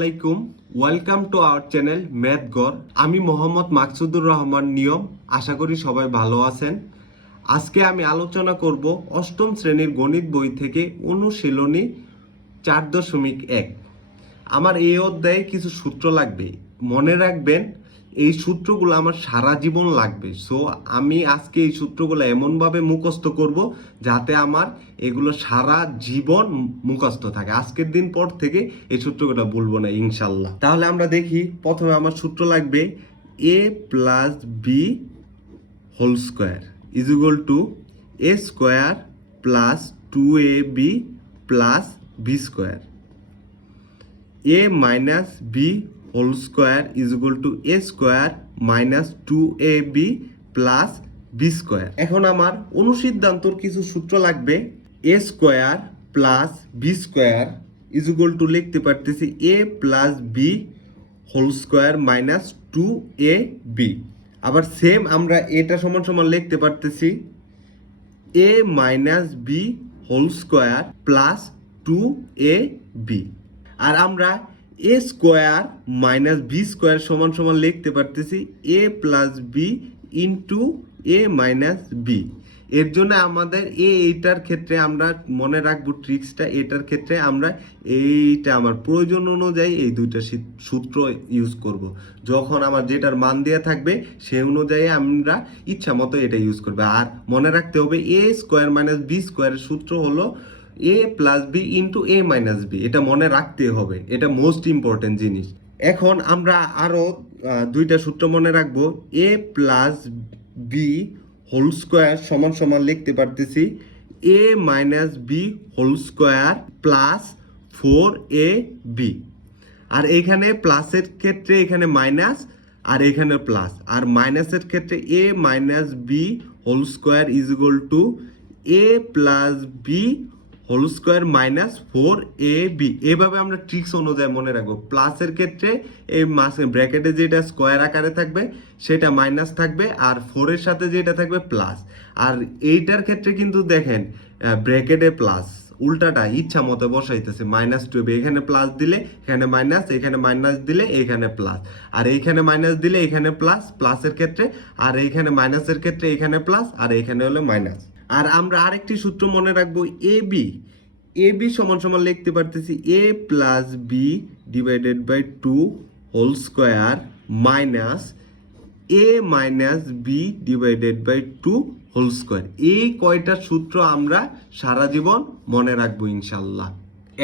আলাইকুম, welcome to our channel math ghor। আমি Md.Maksudur Rahman নিয়ম। আশা করি সবাই ভালো আছেন। আজকে আমি আলোচনা করব অষ্টম শ্রেণীর গণিত বই থেকে অনুশীলনী 4.1। আমার এই অধ্যায়ে কিছু সূত্র লাগবে, মনে রাখবেন এই সূত্রগুলো আমার সারা জীবন লাগবে। সো আমি আজকে এই সূত্রগুলো এমনভাবে মুখস্থ করব যাতে আমার এগুলো সারা জীবন মুখস্থ থাকে। আজকের দিন পর থেকে এই সূত্রগুলো বলবো না ইনশাল্লাহ। তাহলে আমরা দেখি, প্রথমে আমার সূত্র লাগবে a plus B whole square is equal to A square plus 2ab plus B square. a minus b whole square is equal to a square minus 2ab plus b square। এখন আমার অনুসিদ্ধান্তর কিছু সূত্র লাগবে। a square plus b square is equal to লিখতে পারতেছি a plus b whole square minus 2ab। আবার same আমরা এটা সমান সমান লিখতে পারতেছি a minus b whole square plus 2ab। আর আমরা এ স্কোয়ার মাইনাস বি স্কোয়ার সমান সমান লিখতে পারতেছি A plus B into A minus B. এর জন্য আমাদের এইটার ক্ষেত্রে আমরা মনে রাখবো ট্রিক্সটা। এটার ক্ষেত্রে আমরা এইটা আমার প্রয়োজন অনুযায়ী এই দুইটা সূত্র ইউজ করব। যখন আমার যেটার মান দেওয়া থাকবে সেই অনুযায়ী আমরা ইচ্ছা মতো এটা ইউজ করবো। আর মনে রাখতে হবে এ স্কোয়ার মাইনাস বি স্কোয়ারের সূত্র হলো a plus B into A minus B. এটা মনে রাখতে হবে, এটা মোস্ট ইম্পর্টেন্ট জিনিস। এখন আমরা আরো দুইটা সূত্র মনে রাখবো। a plus B whole square সমান সমান লিখতে পারতেছি a minus B whole square plus 4ab। আর এখানে প্লাসের ক্ষেত্রে এখানে মাইনাস আর এখানে প্লাস, আর মাইনাসের ক্ষেত্রে a minus B whole square is equal to a plus B whole square minus 4ab। এভাবে আমরা ট্রিক্স অনুযায়ী মনে রাখবো। প্লাসের ক্ষেত্রে এই ব্র্যাকেটে যেটা স্কোয়ার আকারে থাকবে সেটা মাইনাস থাকবে, আর 4-এর সাথে যেটা থাকবে প্লাস। আর এইটার ক্ষেত্রে কিন্তু দেখেন ব্র্যাকেটে প্লাস, উল্টাটা ইচ্ছা মতো বসাইতেছে মাইনাস 2ab। এখানে প্লাস দিলে এখানে মাইনাস, এখানে মাইনাস দিলে এখানে প্লাস, আর এইখানে মাইনাস দিলে এখানে প্লাস প্লাসের ক্ষেত্রে, আর এইখানে মাইনাসের ক্ষেত্রে এখানে প্লাস, আর এখানে হলো মাইনাস। আর আমরা আরেকটি সূত্র মনে রাখবো এবি সমান সমান লিখতে পারতেছি A plus B divided by 2 whole square minus A minus B divided by 2 whole square. এই কয়টা সূত্র আমরা সারা জীবন মনে রাখবো ইনশাল্লাহ।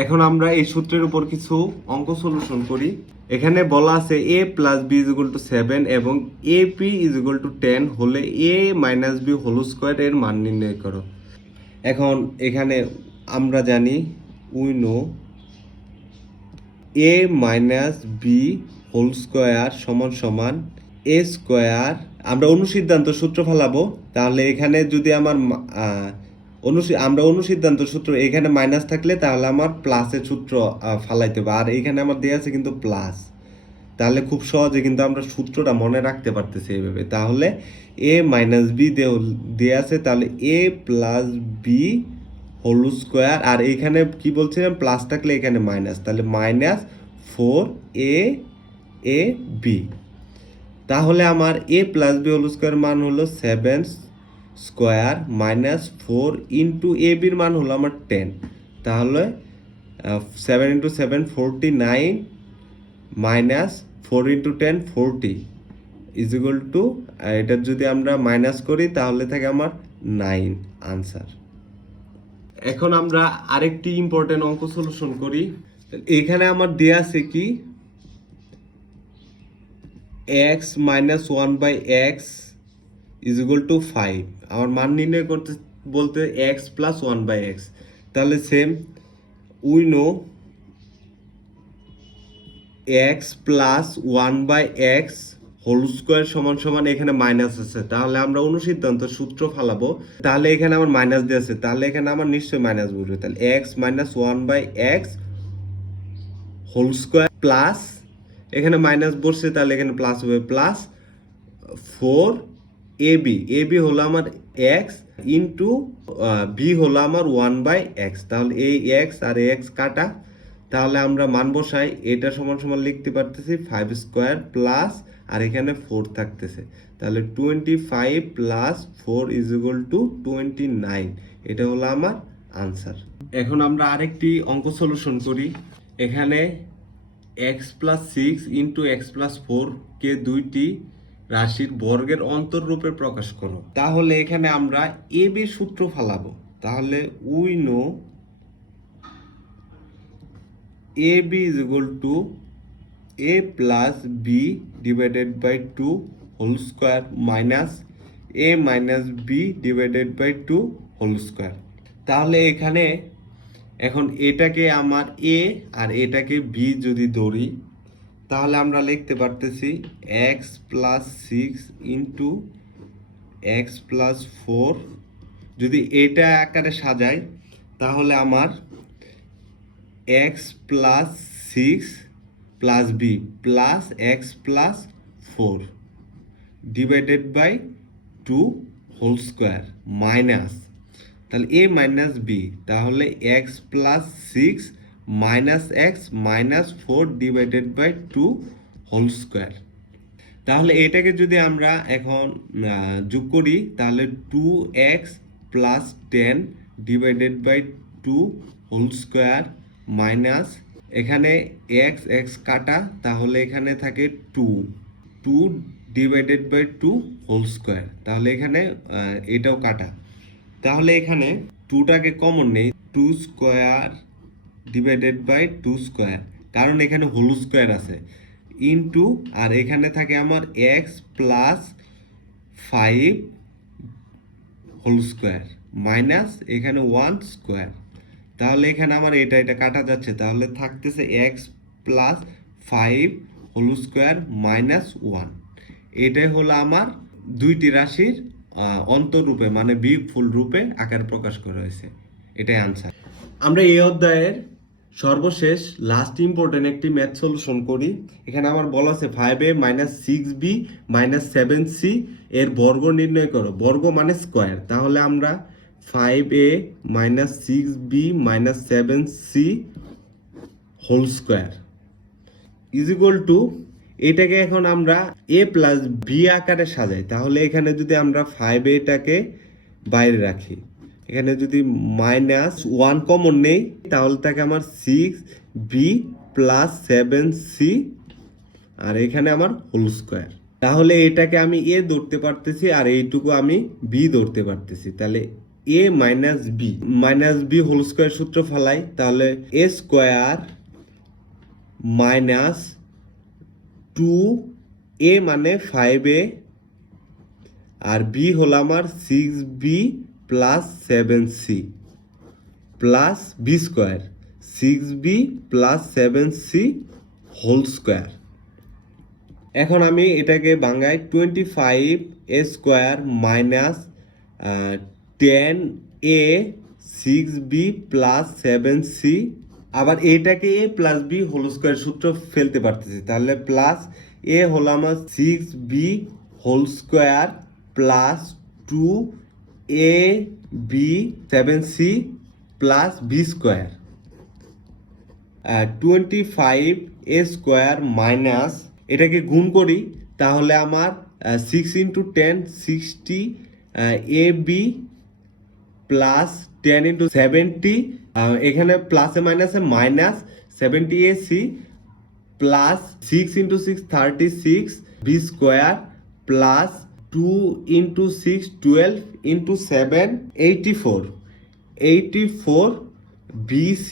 এখন আমরা এই সূত্রের উপর কিছু অঙ্ক সলিউশন করি। এখানে বলা আছে a plus B is equal to 7 এবং ap ইজ ইকুয়াল টু 10 হলে a minus B whole square এর মান নির্ণয় করো। এখন এখানে আমরা জানি we know a minus B whole square সমান সমান a স্কোয়ার। আমরা অনুসিদ্ধান্ত সূত্র ফেলাবো। তাহলে এখানে যদি আমার আমরা অনুসিদ্ধান্ত সূত্র এখানে মাইনাস থাকলে তাহলে আমার প্লাসের সূত্র ফালাইতে হবে। আর এখানে আমার দেওয়া আছে কিন্তু প্লাস, তাহলে খুব সহজে কিন্তু আমরা সূত্রটা মনে রাখতে পারতেছি এইভাবে। তাহলে এ মাইনাস বি দেওয়া আছে, তাহলে এ প্লাস বি হোল স্কোয়ার, আর এখানে কি বলছিলাম প্লাস থাকলে এখানে মাইনাস, তাহলে মাইনাস 4ab। তাহলে আমার এ প্লাস বি হোল স্কোয়ার মান হলো 7 স্কোয়ার মাইনাস 4 ইন্টু এ বির মান হলো আমার 10। তাহলে 7 into 7 49 minus 4 into 10 40 is equal two, এটার যদি আমরা মাইনাস করি তাহলে থাকে আমার 9 আনসার। এখন আমরা আরেকটি ইম্পর্টেন্ট অঙ্ক সলিউশন করি। এখানে আমার দেয়া আছে কি x minus 1 by X is equal to 5। আমার মান নির্ণয় করতে বলতে x প্লাস 1 বাই এক্স। তাহলে same we know x plus 1 by X whole square সমান সমান এখানে মাইনাস আছে, তাহলে আমরা অনুসিদ্ধান্ত সূত্র ফালাবো। তাহলে এখানে আমার মাইনাস দিয়ে আছে, তাহলে এখানে আমার নিশ্চয়ই মাইনাস বসবে। তাহলে x minus 1 by X whole square plus, এখানে মাইনাস বসছে তাহলে এখানে প্লাস হবে, প্লাস 4ab হলো আমার x ইন্টু বি হলো আমার 1 বাই এক্স। তাহলে এই x আর x কাটা, তাহলে আমরা মান বসাই, এটা সমান সমান লিখতে পারতেছি 5 স্কয়ার প্লাস আর এখানে 4 থাকতেছে, তাহলে 25 প্লাস 4 ইজ ইকুয়াল টু 29। এটা হলো আমার আনসার। এখন আমরা আরেকটি অঙ্ক সলিউশন করি। এখানে x plus 6 into X plus 4 কে দুইটি রাশির বর্গের অন্তররূপে প্রকাশ করো। তাহলে এখানে আমরা এ বি সূত্র ফালাবো। তাহলে we know A B is equal to A plus B divided by 2 whole square minus A minus B divided by 2 whole square. তাহলে এখানে এখন এটাকে আমার এ আর এটাকে বি যদি ধরি, তাহলে আমরা লিখতে পারতেছি X plus 6 into X plus 4। যদি এটা আকারে সাজাই তাহলে আমার X plus 6 plus B plus X plus 4 divided by 2 whole square minus, তাহলে এ মাইনাস বি, তাহলে X plus 6 minus X minus 4 divided by 2 whole square. তাহলে এটাকে যদি আমরা এখন যোগ করি তাহলে 2x plus 10 divided by 2 whole square minus এখানে এক্স এক্স কাটা, তাহলে এখানে থাকে 2 ডিভাইডেড বাই 2 হোল স্কোয়ার, তাহলে এখানে এটাও কাটা। তাহলে এখানে 2টাকে কমন নেই, 2 স্কোয়ার ডিভাইডেড বাই 2 স্কোয়ার, কারণ এখানে হোল স্কোয়ার আছে, ইনটু আর এখানে থাকে আমার X plus 5 whole square minus এখানে 1 স্কোয়ার। তাহলে এখানে আমার এটা কাটা যাচ্ছে, তাহলে থাকতেছে X plus 5 whole square minus 1। এটাই হলো আমার দুইটি রাশির অন্তররূপে মানে বিয়োগফল রূপে আকার প্রকাশ করা হয়েছে। এটাই আনসার। আমরা এই অধ্যায়ের সর্বশেষ লাস্ট ইম্পর্টেন্ট একটি ম্যাথ সলিউশন করি। এখানে আমার বলা আছে 5a minus 6b minus 7c এর বর্গ নির্ণয় করো। বর্গ মানে স্কোয়ার, তাহলে আমরা 5a minus 6b minus 7c whole square is equal to, এটাকে এখন আমরা a প্লাস b আকারে সাজাই। তাহলে এখানে যদি আমরা 5aটাকে বাইরে রাখি, এখানে যদি মাইনাস 1 কমন নেই তাহলে থাকে আমার 6b প্লাস 7c আর এখানে আমার হোল স্কোয়ার। তাহলে এটাকে আমি a ধরতে পারতেছি আর এইটুকু আমি b ধরতে পারতেছি, তাহলে a minus b whole square সূত্র ফেলাই, তাহলে a স্কোয়ার মাইনাস 2a মানে 5a আর b হলো আমার 6b plus 7c plus b square 6b plus 7c whole square. এখন আমি এটাকে ভাঙাই 25a square minus 10a 6b plus 7c, আবার এটাকে a plus b whole square সূত্র ফেলতে পারতেছি, তাহলে প্লাস a হলো আমার 6b whole square plus 2ab 7c plus b square 25a square minus এটাকে গুণ করি, তাহলে আমার 6 ইন্টু 10 60 ab প্লাস 10 ইন্টু 70 এখানে প্লাসে মাইনাসে minus 70ac plus 6 into 6 36 b square plus 2 into 6 12 into 7 84 bc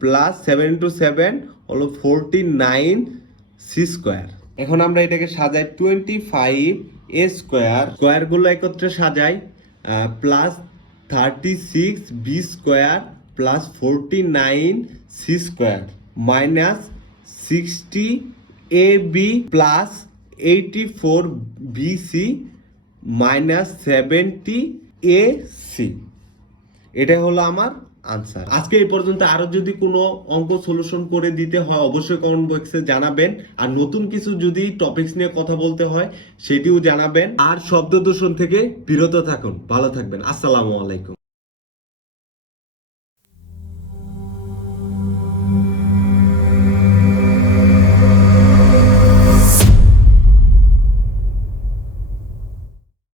plus 7 into 7 হলো 49c স্কোয়ার। এখন আমরা এটাকে সাজাই 25a স্কোয়ার, স্কোয়ারগুলো একত্রে সাজাই plus 36b square plus 49c square minus 60ab plus 84bc minus 70ac। এটা হলো আমার আনসার। আজকে এই পর্যন্ত। আরো যদি কোনো অঙ্ক সলিউশন করে দিতে হয় অবশ্যই কমেন্ট বক্সে জানাবেন, আর নতুন কিছু যদি টপিকস নিয়ে কথা বলতে হয় সেটিও জানাবেন, আর শব্দ দূষণ থেকে বিরত থাকুন। ভালো থাকবেন। আসসালামু আলাইকুম।